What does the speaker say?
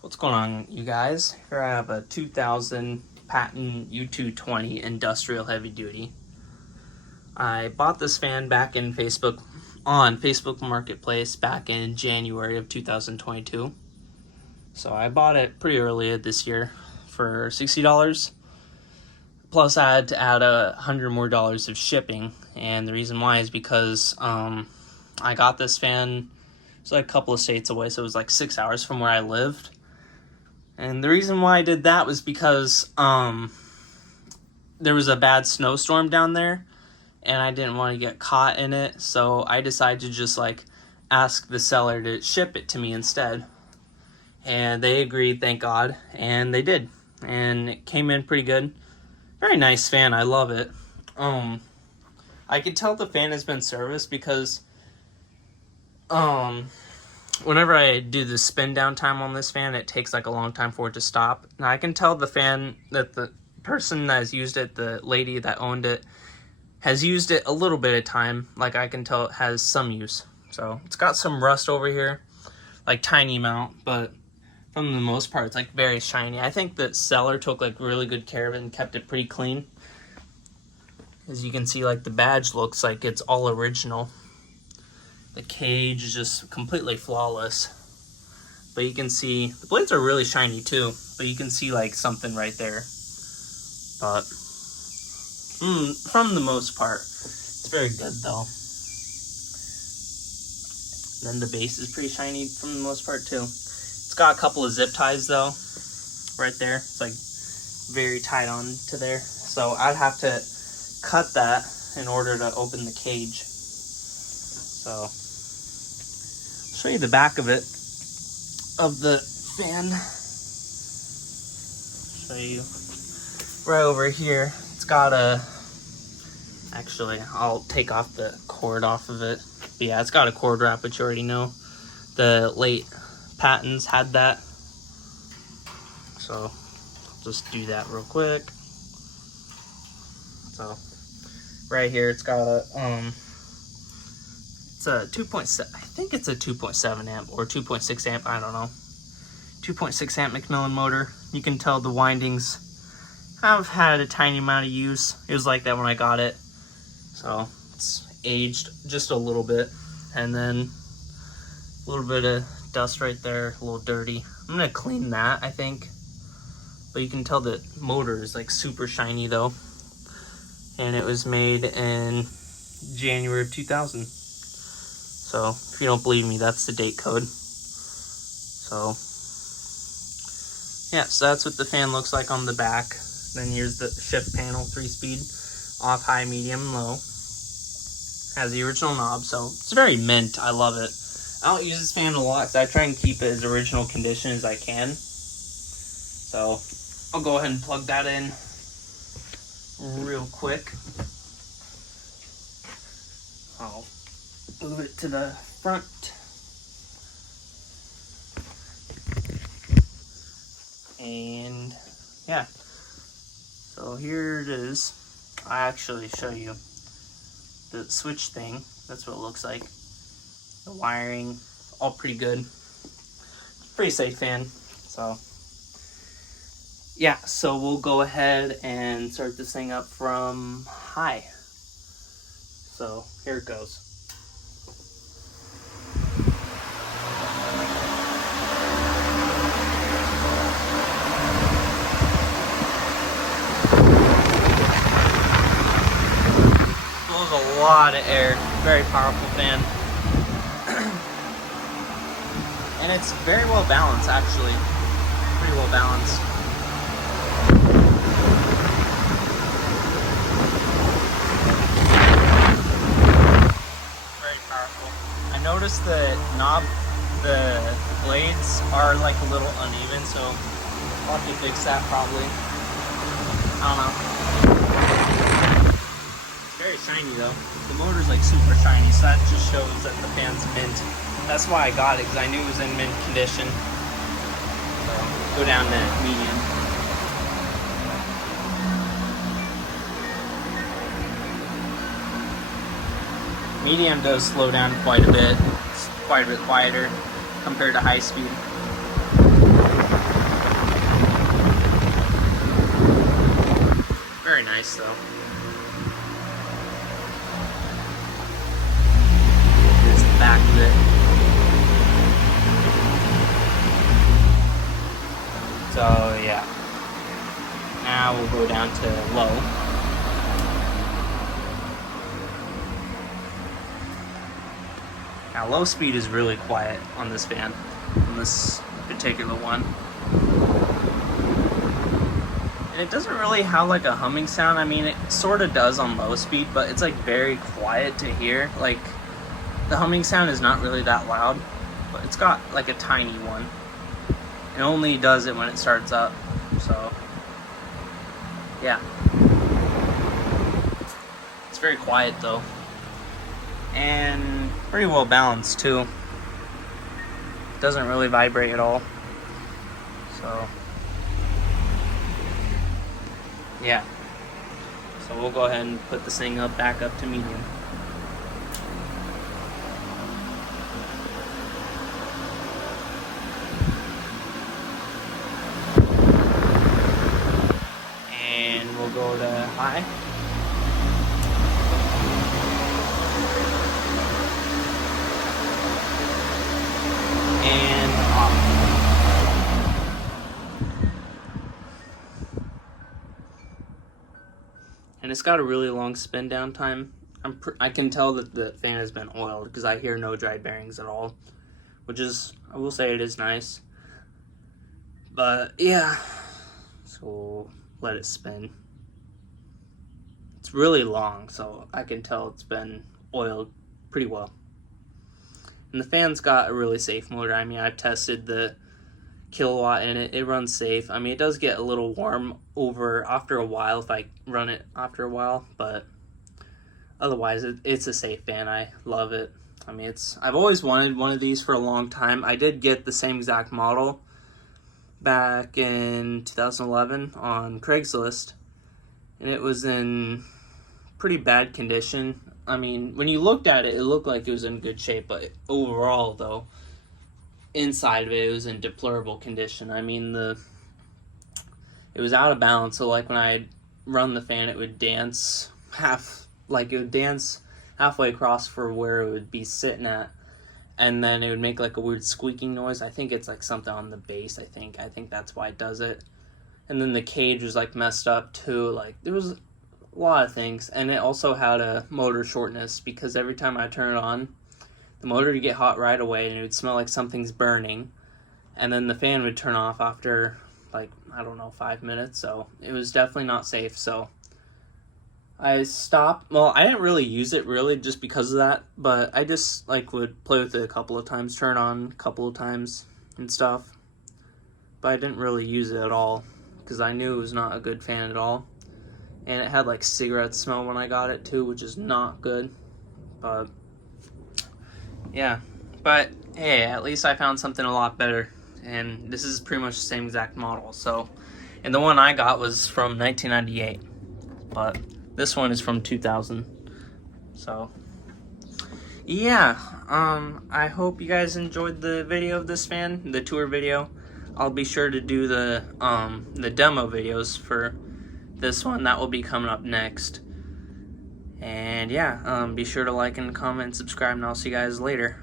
What's going on, you guys? Here I have a 2000 Patton U2-20 industrial heavy duty. I bought this fan back in on Facebook Marketplace back in January of 2022. So I bought it pretty early this year for $60. Plus I had to add $100 more of shipping, and the reason why is because I got this fan, it's like a couple of states away, so it was like 6 hours from where I lived. And the reason why I did that was because there was a bad snowstorm down there, and I didn't want to get caught in it, so I decided to just ask the seller to ship it to me instead. And they agreed, thank God, and they did. And it came in pretty good. Very nice fan, I love it. I could tell the fan has been serviced because whenever I do the spin down time on this fan, it takes a long time for it to stop. Now I can tell the fan that the person that has used it, the lady that owned it, has used it a little bit of time. I can tell it has some use. So it's got some rust over here, tiny amount, but for the most part, it's very shiny. I think the seller took really good care of it and kept it pretty clean. As you can see, the badge looks like it's all original. The cage is just completely flawless. But you can see, the blades are really shiny too, but you can see something right there. But from the most part, it's very good though. Then the base is pretty shiny from the most part too. It's got a couple of zip ties though, right there. It's very tight on to there. So I'd have to cut that in order to open the cage. So I'll show you the back of it, of the fan. Show you right over here. It's got actually, I'll take off the cord off of it. But yeah, it's got a cord wrap, which you already know. The late Pattons had that. So I'll just do that real quick. So right here, it's got a it's a 2.7, I think it's a 2.7 amp or 2.6 amp, I don't know. 2.6 amp Macmillan motor. You can tell the windings have had a tiny amount of use. It was like that when I got it. So it's aged just a little bit. And then a little bit of dust right there, a little dirty. I'm gonna clean that, I think. But you can tell the motor is super shiny though. And it was made in January of 2000. So if you don't believe me, that's the date code. So yeah, so that's what the fan looks like on the back. Then here's the shift panel, 3-speed, off, high, medium, low. Has the original knob, so it's very mint. I love it. I don't use this fan a lot, so I try and keep it as original condition as I can. So I'll go ahead and plug that in real quick. I'll move it to the front. And yeah, so here it is. I actually show you the switch thing. That's what it looks like. The wiring, all pretty good. Pretty safe fan. So yeah, so we'll go ahead and start this thing up from high. So here it goes. Blows a lot of air. Very powerful fan. And it's very well balanced, actually. Pretty well balanced. Very powerful. I noticed the knob, the blades are a little uneven, so I'll have to fix that probably. I don't know. It's very shiny though. The motor's super shiny, so that just shows that the fan's mint. That's why I got it, because I knew it was in mint condition. So go down to medium. Medium does slow down quite a bit. It's quite a bit quieter compared to high speed. nice though. Here's the back of it. So yeah. Now we'll go down to low. Now low speed is really quiet on this fan, on this particular one. And it doesn't really have like a humming sound. I mean, it sort of does on low speed, but it's like very quiet to hear. Like the humming sound is not really that loud, but it's got like a tiny one. It only does it when it starts up, so yeah. It's very quiet though. And pretty well balanced too. Doesn't really vibrate at all. So yeah. So we'll go ahead and put this thing back up to medium. And we'll go to high. And off. And it's got a really long spin down time. I can tell that the fan has been oiled because I hear no dry bearings at all, which is, I will say, it is nice. But yeah, so we'll let it spin. It's really long, so I can tell it's been oiled pretty well. And the fan's got a really safe motor. I mean, I've tested the kilowatt in it. It runs safe. I mean, it does get a little warm after a while if I run it after a while, but otherwise it's a safe fan. I love it. I mean, I've always wanted one of these for a long time. I did get the same exact model back in 2011 on Craigslist, and it was in pretty bad condition. I mean, when you looked at it, it looked like it was in good shape, but overall, though, inside of it, it was in deplorable condition. I mean, it was out of balance, so like when I run the fan, it would dance halfway across for where it would be sitting at, and then it would make like a weird squeaking noise. I think it's like something on the base. I think that's why it does it. And then the cage was like messed up too. Like there was a lot of things, and it also had a motor shortness because every time I turn it on, the motor would get hot right away and it would smell like something's burning, and then the fan would turn off after like, I don't know, 5 minutes. So it was definitely not safe. So I stopped. Well, I didn't really use it really just because of that, but I just like would play with it a couple of times, turn on a couple of times and stuff, but I didn't really use it at all because I knew it was not a good fan at all. And it had like cigarette smell when I got it too, which is not good. But yeah, but hey, at least I found something a lot better. And this is pretty much the same exact model. So, and the one I got was from 1998, but this one is from 2000. So yeah, I hope you guys enjoyed the video of this fan, the tour video. I'll be sure to do the demo videos for this one. That will be coming up next. And yeah, be sure to like and comment and subscribe, and I'll see you guys later.